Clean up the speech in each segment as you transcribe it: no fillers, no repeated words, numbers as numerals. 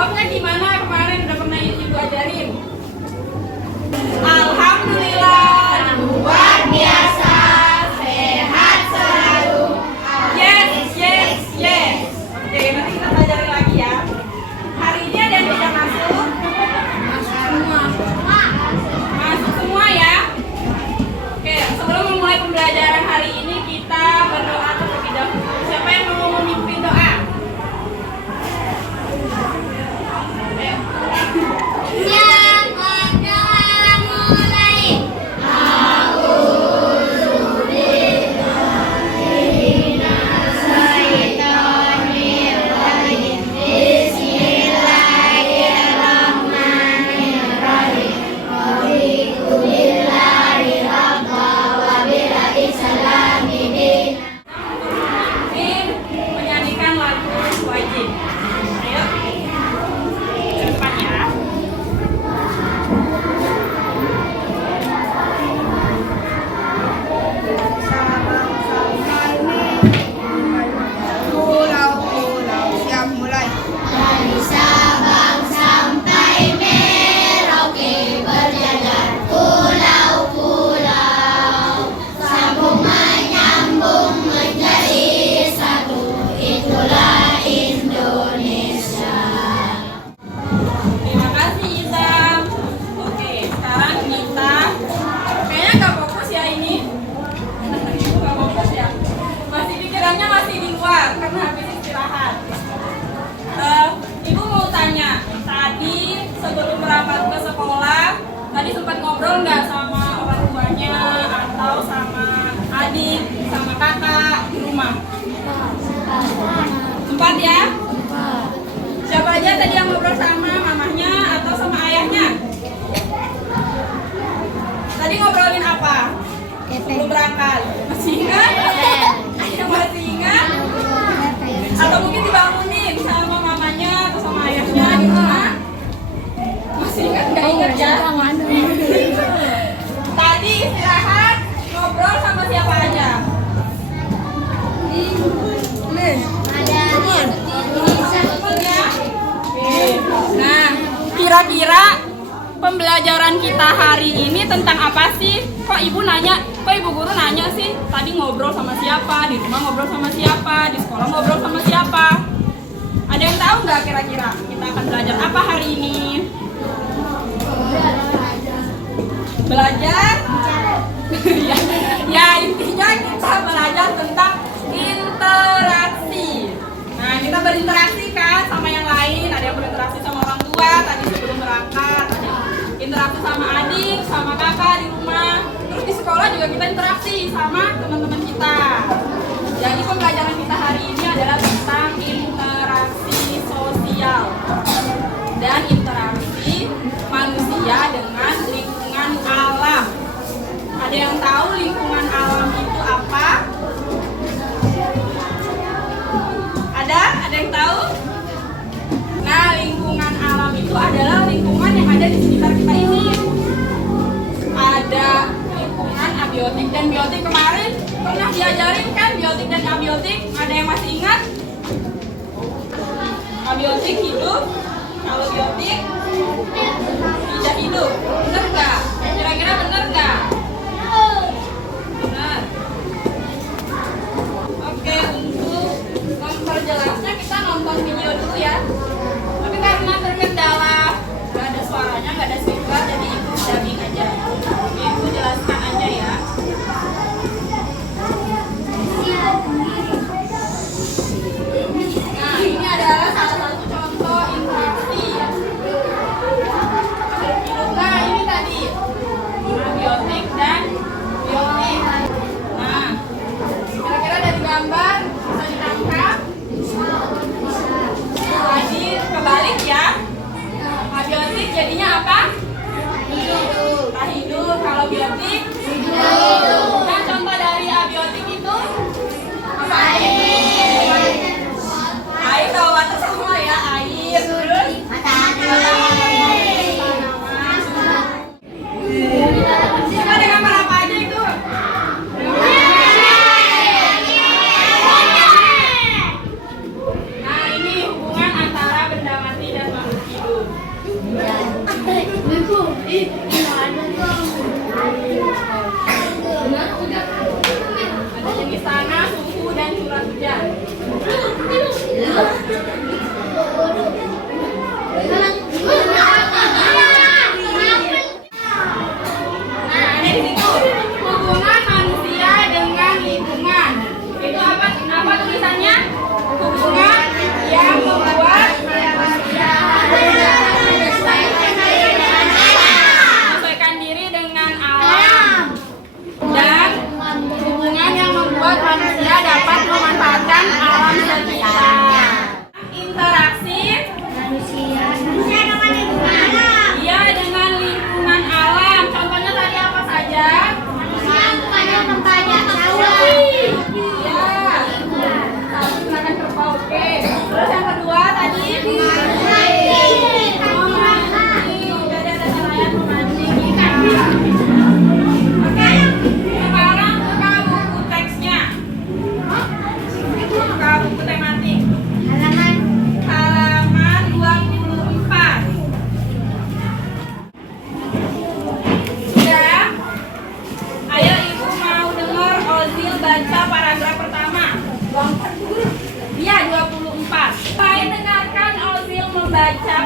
Jawabnya gimana kemarin udah pernah ibu ajarin? Alhamdulillah, luar biasa, sehat selalu. Yes, yes, yes. Oke, nanti kita pelajari lagi ya. Hari ini ada yang tidak masuk? Masuk semua ya. Oke, sebelum memulai pembelajaran hari ini kita berdoa terlebih dahulu. Siapa yang mau memimpin doa? Menyanyikan lagu wajib. Ayo, ke depan ya. Pulau-pulau siap mulai. Dari Sabang sampai Merauke berjajar pulau-pulau, sambung menyambung menjadi satu, itulah Indonesia. Terima kasih Izam. Oke, sekarang kita kayaknya nggak fokus ya ini. Ibu nggak fokus ya. Masih pikirannya masih di luar karena habis istirahat. Ibu mau tanya, tadi sebelum berangkat ke sekolah, tadi sempat ngobrol nggak sama orang tuanya atau sama adik, sama kakak di rumah? Sempat ya? Siapa aja tadi yang ngobrol sama mamahnya atau sama ayahnya? Tadi ngobrolin apa? Sebelum berangkat. Masih ingat? Ayah masih ingat? Atau mungkin dibangunin sama mamanya atau sama ayahnya di rumah? Masih ingat? Nggak ingat ya? Tadi istirahat ngobrol sama siapa aja? Ya? Nah, kira-kira pembelajaran kita hari ini tentang apa sih? Kok ibu guru nanya sih? Tadi ngobrol sama siapa? Di rumah ngobrol sama siapa? Di sekolah ngobrol sama siapa? Ada yang tahu nggak kira-kira kita akan belajar apa hari ini? Belajar? ya, ya intinya kita belajar tentang interaksi. Nah, kita berinteraksi kan sama yang lain. Ada yang berinteraksi sama orang tua tadi sebelum berangkat, ada yang interaksi sama adik, sama kakak di rumah. Terus di sekolah juga kita interaksi sama teman-teman kita. Jadi pembelajaran kita hari ini adalah tentang interaksi sosial dan interaksi manusia dengan lingkungan alam. Ada yang tahu lingkungan alam itu apa? Ada yang tahu? Nah, lingkungan alam itu adalah lingkungan yang ada di sekitar kita ini. Ada lingkungan abiotik dan biotik. Kemarin pernah diajarin kan biotik dan abiotik? Ada yang masih ingat? Abiotik hidup, kalau biotik tidak hidup. Benar nggak? Kira-kira benar nggak? Benar. Oke, untuk memperjelasnya kita nonton video dulu ya. Tapi karena terkendala nggak ada suaranya, nggak ada speaker, jadi ibu dubbing aja. Ibu jelaskan aja ya. Nah, ini adalah salah satu contoh interaksi ya. Nah, ini tadi abiotik dan biotik. Nah, kira-kira dari gambar bisa ditangkap? Tadi kebalik ya. Abiotik jadinya apa? Tak hidup. Kalau biotik? Hidup. Nah, contoh dari abiotik itu apa? Air sama water sama ya. Air. Terus? Siapa ada gambar apa aja itu? Nah, ini hubungan antara benda mati dan manusia.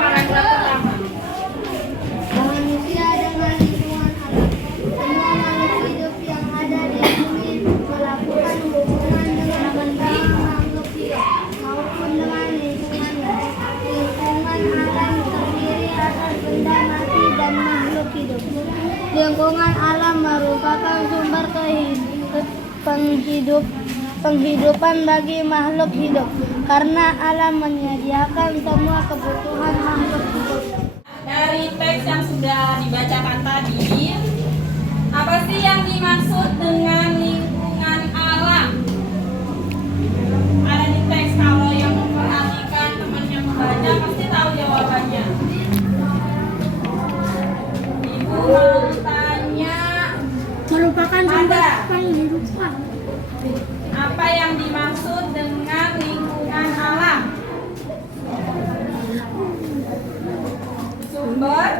paragraf pertama. Manusia dengan lingkungan alam. Semua makhluk hidup yang ada di bumi melakukan hubungan dengan benda makhluk hidup maupun dengan lingkungannya. Lingkungan alam terdiri atas benda mati dan makhluk hidup. Lingkungan alam merupakan sumber penghidupan bagi makhluk hidup karena alam menyediakan semua kebutuhan makhluk hidup. Dari teks yang sudah dibacakan tadi, apa sih yang dimaksud dengan lingkungan alam? Ada di teks, kalau yang memperhatikan temannya membaca pasti tahu jawabannya. Ibu mau tanya, Merupakan Ada. penghidupan. apa yang dimaksud dengan lingkungan alam? Sumber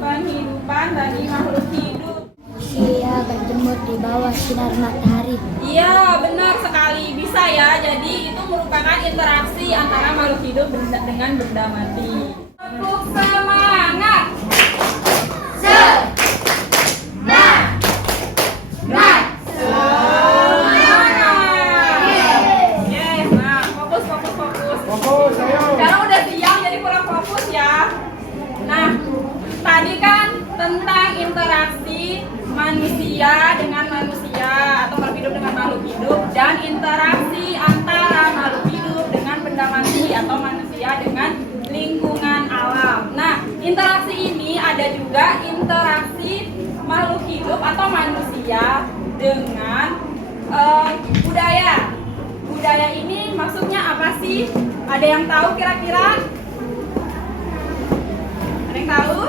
penghidupan bagi makhluk hidup. Manusia berjemur di bawah sinar matahari. Iya, benar sekali. Bisa ya. Jadi itu merupakan interaksi antara makhluk hidup dengan benda mati. Tepuk semangat. Yes, nah, fokus. Sekarang udah siang jadi kurang fokus ya. Nah, tadi kan tentang interaksi manusia dengan manusia atau makhluk hidup dengan makhluk hidup, dan interaksi antara makhluk hidup dengan benda mati atau manusia dengan lingkungan alam. Nah, interaksi ini ada juga interaksi makhluk hidup atau manusia dengan budaya. Budaya ini maksudnya apa sih? Ada yang tahu kira-kira? Ada yang tahu?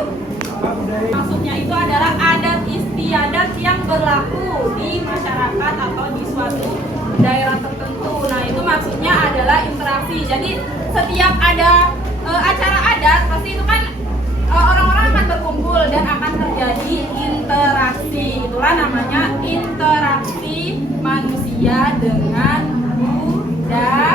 Maksudnya itu adalah adat istiadat yang berlaku di masyarakat atau di suatu daerah tertentu. Nah, itu maksudnya adalah interaksi. Jadi setiap ada acara adat pasti itu kan orang-orang akan berkumpul dan akan terjadi interaksi. Itulah namanya interaksi manusia dengan budaya.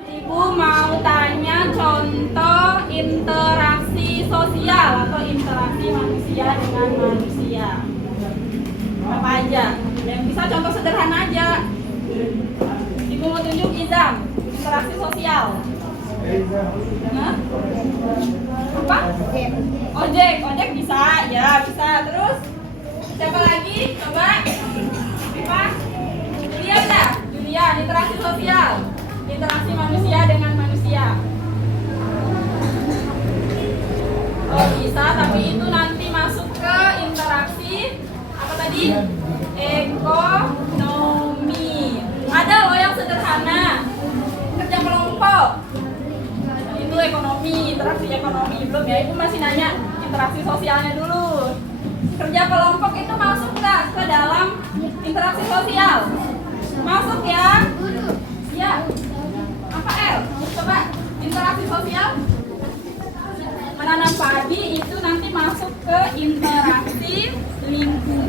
Ibu mau tanya contoh interaksi sosial atau interaksi manusia dengan manusia. Apa aja? Yang bisa contoh sederhana aja. Ibu mau tunjuk Izam, interaksi sosial. Hah? Apa? Ojek bisa, ya bisa. Terus siapa lagi? Coba. Apa? Julia dah. Julia, interaksi sosial. Interaksi manusia dengan manusia. Oh bisa, tapi itu nanti masuk ke interaksi apa tadi? Ekonomi. Ada loh yang sederhana, kerja kelompok. Itu ekonomi, interaksi ekonomi. Belum ya, itu masih nanya interaksi sosialnya dulu. Kerja kelompok itu masuk nggak ke dalam interaksi sosial? Masuk ya? Ya. Apa L? Coba interaksi sosial. Menanam padi itu nanti masuk ke interaksi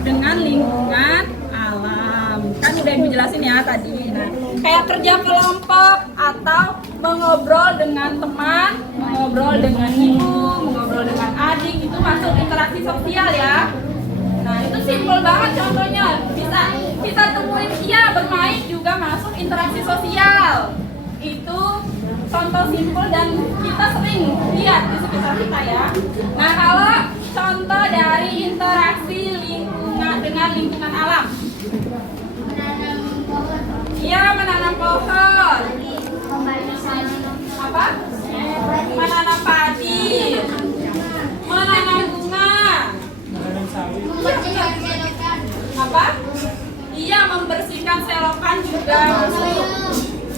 dengan lingkungan alam. Kan udah Ibu jelasin ya tadi. Nah, kayak kerja kelompok atau mengobrol dengan teman, mengobrol dengan ibu, mengobrol dengan adik, itu masuk interaksi sosial ya. Nah, itu simpel banget contohnya. Bisa kita temuin, iya, bermain juga masuk interaksi sosial. Itu contoh simpel dan kita sering lihat di sekitar kita ya. Nah, kalau contoh dari interaksi lingkungan dengan lingkungan alam. Iya, menanam pohon. Apa? Menanam padi. Menanam bunga. Apa? Iya, membersihkan selokan juga masuk.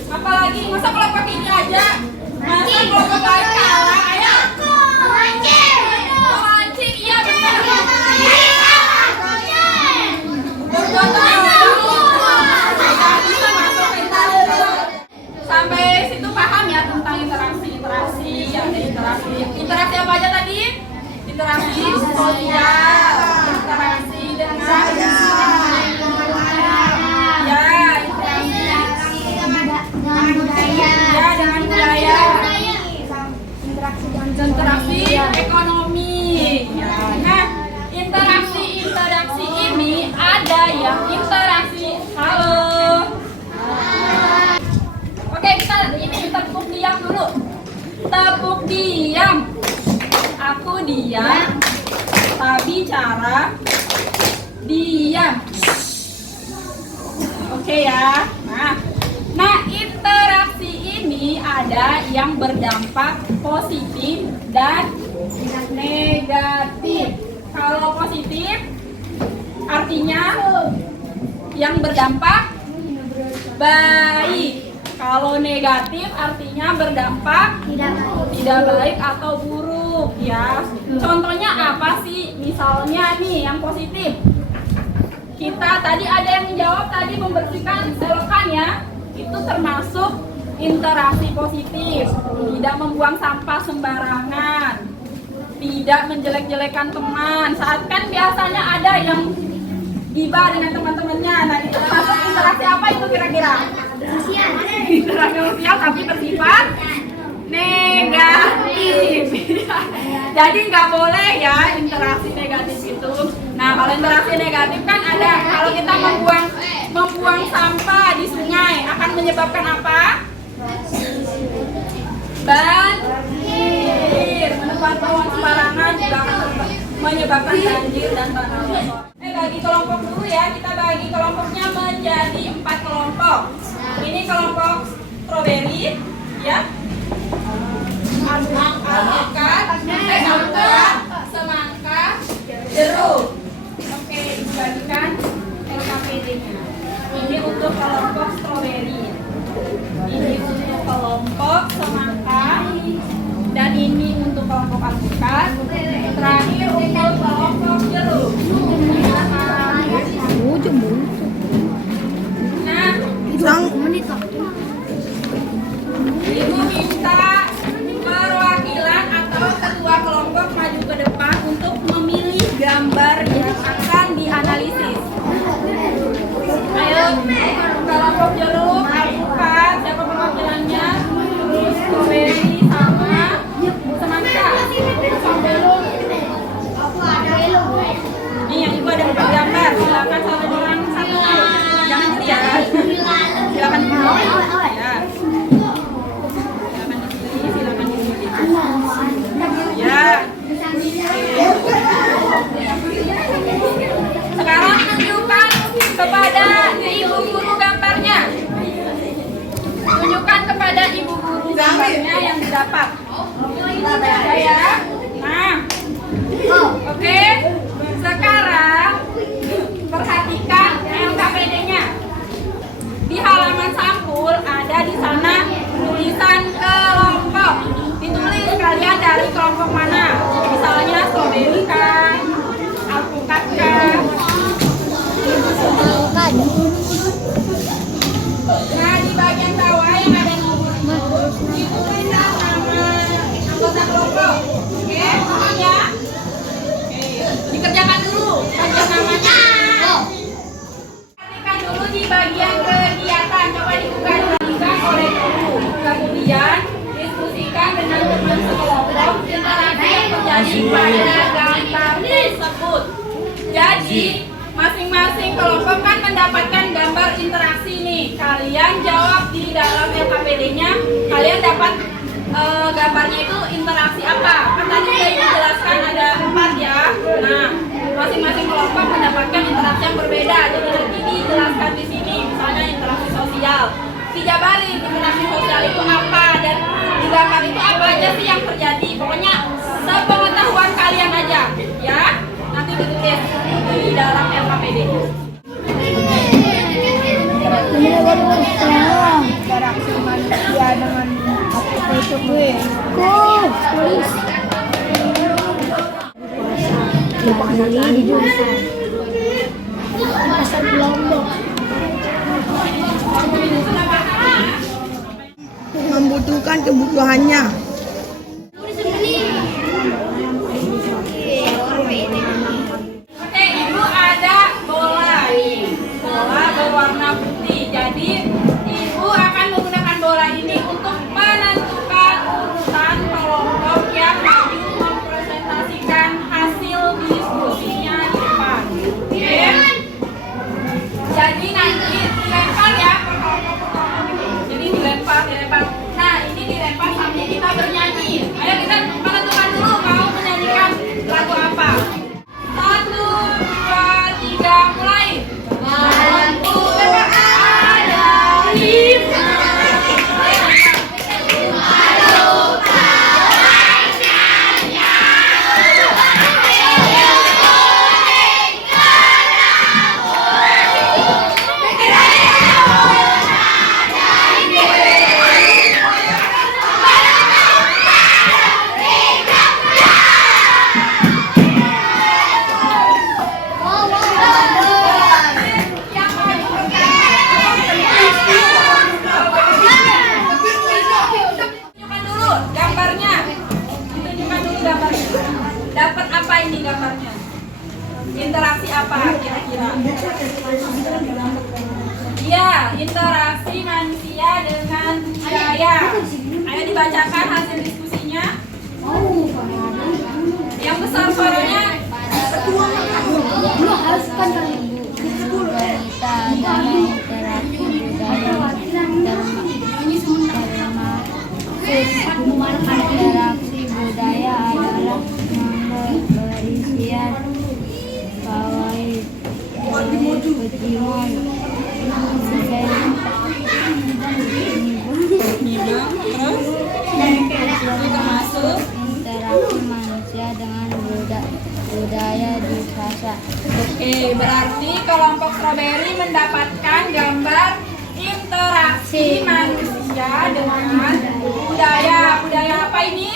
Apalagi masa kelompok ini aja? Masa kelompok lain kalah? Ayo. Mancing, iya benar. Sampai situ paham ya tentang interaksi, ada interaksi apa aja tadi? Interaksi sosial, interaksi dengan dengan budaya interaksi ekonomi. Ya. Nah, interaksi ini ada yang interaksi halo. Oke, kita ini tepuk diam dulu. Tepuk diam. Aku diam. Tak bicara. Diam. Oke ya. Nah, interaksi ini ada yang berdampak positif dan negatif. Kalau positif artinya yang berdampak baik. Kalau negatif artinya berdampak tidak baik atau buruk ya. Contohnya apa sih? Misalnya nih yang positif. Kita tadi ada yang menjawab tadi membersihkan selokan ya. Itu termasuk interaksi positif. Tidak membuang sampah sembarangan. Tidak menjelek-jelekan teman. Saat kan biasanya ada yang gibah dengan teman-temannya. Nah, itu termasuk interaksi apa itu kira-kira? Interaksi sosial tapi bersifat negatif. Jadi nggak boleh ya interaksi negatif itu. Nah, kalau interaksi negatif kan ada kalau kita membuang sampah di sungai akan menyebabkan apa? Banjir. Menebar bawang sembarangan juga akan menyebabkan banjir dan tanah longsor. Bagi kelompok dulu ya, kita bagi kelompoknya menjadi 4 kelompok. Ini kelompok stroberi, ya. Alpukat, semangka, jeruk. Oke, dibagikan LKPD-nya. Ini untuk kelompok stroberi. Ini untuk kelompok semangka. Dan ini untuk kelompok alpukat. Terakhir untuk kelompok jeruk. Nah, Ibu minta perwakilan atau ketua kelompok maju ke depan untuk memilih gambar yang akan dianalisis. Ayo, kelompok jeruk, alpukat, siapa perwakilannya? Terus stroberi sama semangka. Nih yang ibu ada 4 gambar, silakan satu orang satu. Jangan ya. Silakan dulu. Ya. Silakan dulu. Ya. Sekarang tunjukkan kepada ibu guru gambarnya. Tunjukkan kepada ibu guru gambarnya yang didapat. Kita baca ya. Nah. Oke. Sekarang perhatikan LKPD-nya. Di halaman sampul ada di sana tulisan kelompok. Ditulis kalian dari kelompok mana. Misalnya stroberi kah, alpukat kah. Nah, di bagian bawah yang ada nomor ditulis nama anggota kelompok. Oke, paham ya? Oke, dikerjakan dulu bagian namanya. Perhatikan dulu di bagian kegiatan. Coba dibuka oleh guru. Kemudian diskusikan dengan teman sekelompok interaksi yang terjadi pada gambar tersebut. Jadi masing-masing kelompok kan mendapatkan gambar interaksi nih. Kalian jawab di dalam LKPD-nya. Kalian dapat gambarnya itu interaksi apa? Kan tadi saya jelaskan ada 4 ya. Nah, masing-masing kelompok mendapatkan interaksi yang berbeda. Jadi nanti dijelaskan di sini. Misalnya interaksi sosial. Dijabarin interaksi sosial itu apa dan di gambar itu apa aja sih yang terjadi. Pokoknya sepengetahuan kalian aja, ya. Nanti ditulis di dalam LKPD-nya. Interaksi manusia dengan apa itu gue? tulis. Ini di jurusan. Pasar Lombok. Membutuhkan kebutuhannya. Oke, ibu ada bola nih. Bola berwarna putih. Jadi ibu akan menggunakan bola ini untuk menentukan urutan kelompok ini gambarnya? Interaksi apa kira-kira? Iya, interaksi manusia dengan budaya. Ayo dibacakan hasil diskusinya. Yang besar suaranya. Kita adalah interaksi budaya interaksi budaya adalah berisian fawaid ketimun Termasuk interaksi manusia dengan budaya di pasar. Oke, berarti kelompok strawberry mendapatkan gambar interaksi manusia dengan budaya. Budaya apa ini?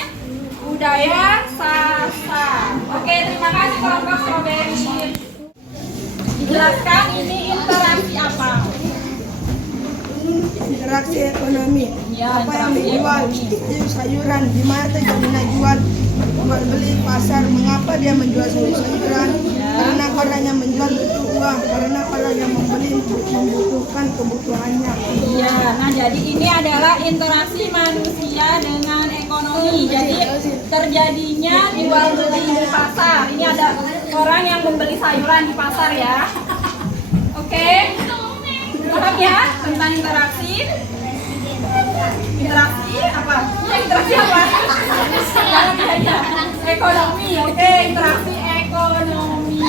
Budaya Sasak. Oke, terima kasih kelompok strawberry. Jelaskan ini interaksi apa? Interaksi ekonomi. Ya, Apa yang interaksi dijual? ekonomi. Itu sayuran. Di mana terjadinya jual beli pasar? Mengapa dia menjual sayuran? Karena orangnya menjual butuh uang. Karena orang yang membeli membutuhkan kebutuhannya. Iya, nah jadi ini adalah interaksi manusia dengan ekonomi. Jadi terjadinya jual beli di pasar. Ini ada orang yang membeli sayuran di pasar ya. Oke, paham ya tentang interaksi? Interaksi apa? Ya, interaksi apa? Jangan aja. Ekonomi, oke, interaksi ekonomi.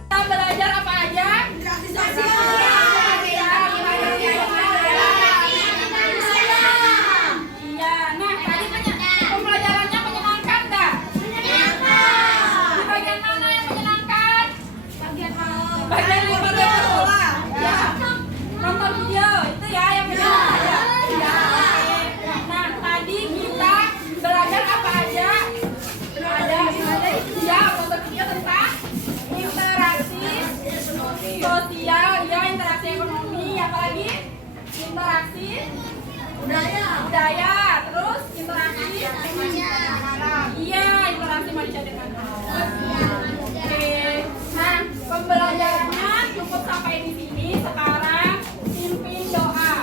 Kita belajar apa aja? Interaksi sosial. Iya, nah tadi pembelajarannya menyenangkan nggak? Menyenangkan. Di bagian mana yang menyenangkan? Bagian video bola. Ya. Nonton video itu ya yang menyenangkan. Ya. Nah tadi kita belajar apa aja? Ada ya nonton video tentang interaksi sosial, ya interaksi ekonomi, apalagi interaksi budaya, terus interaksi iya interaksi manusia dengan alam. Oke, nah pembelajarannya cukup sampai di sini. Sekarang pimpin doa.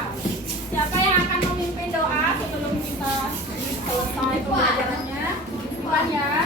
Siapa yang akan memimpin doa sebelum kita selesai pembelajarannya? Tuhan ya.